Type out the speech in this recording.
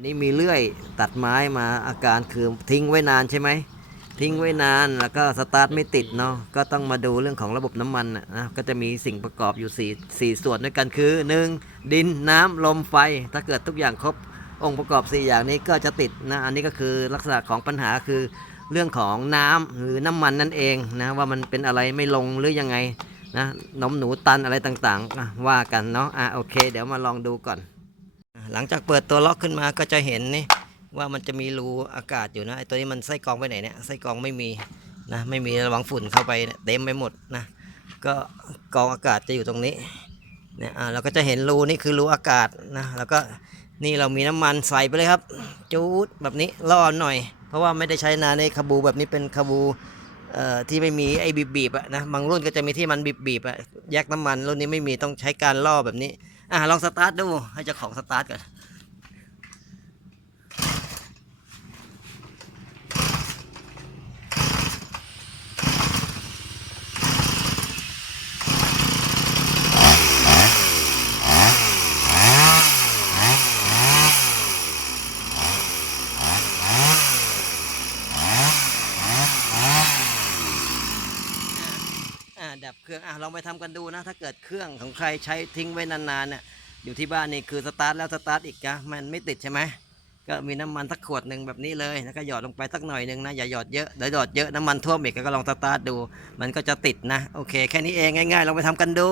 วันนี้มีเลื่อยตัดไม้มาอาการคือทิ้งไว้นานใช่ไหม ทิ้งไว้นานแล้วก็สตาร์ทไม่ติดเนาะก็ต้องมาดูเรื่องของระบบน้ำมันนะก็จะมีสิ่งประกอบอยู่สี่สี่ส่วนด้วยกันคือ 1. ดินน้ำลมไฟ ถ้าเกิดทุกอย่างครบองค์ประกอบ 4 อย่างนี้ก็จะติดนะอันนี้ก็คือลักษณะของปัญหาคือเรื่องของน้ำหรือน้ำมันนั่นเองนะว่ามันเป็นอะไรไม่ลงหรือยังไงนะนมหนูตันอะไรต่างๆว่ากันเนาะอะโอเค เดี๋ยวมาลองดูก่อน หลังจากเปิดตัวล็อกขึ้นมาก็จะเห็นนี่ว่ามันจะมีรูอากาศอยู่นะไอตัวนี้มันไส้กรองไปไหนเนี่ยไส้กรองไม่มีนะไม่มีระวังฝุ่นเข้าไปเนี่ยเต็มไปหมดนะก็กรองอากาศจะอยู่ตรงนี้เนี่ยอ่าเราก็จะเห็นรูนี่คือรูอากาศนะแล้วก็นี่เรามีน้ำมันใส่ไปเลยครับจูดแบบนี้ล่อหน่อย เพราะว่าไม่ได้ใช้นานในคาบูแบบนี้เป็นคาบูเอ่อที่ไม่มีไอ้บีบๆอะนะบางรุ่นก็จะมีที่มันบีบๆอะแยกน้ำมันรุ่นนี้ไม่มีต้องใช้การล่อแบบนี้ อะลองสตาร์ทดูให้เจ้าของสตาร์ทก่อน ดับเครื่องอะลองไปทำกันดูนะ ถ้าเกิดเครื่องของใครใช้ทิ้งไว้นานๆเนี่ยอยู่ที่บ้านนี่คือสตาร์ทแล้วสตาร์ทอีกนะมันไม่ติดใช่ไหมก็มีน้ำมันสักขวดหนึ่งแบบนี้เลยแล้วก็หยอดลงไปสักหน่อยหนึ่งนะอย่าหยอดเยอะเดี๋ยวหยอดเยอะน้ำมันท่วมอีกก็ลองสตาร์ทดู มันก็จะติดนะโอเค แค่นี้เองง่ายๆลองไปทำกันดู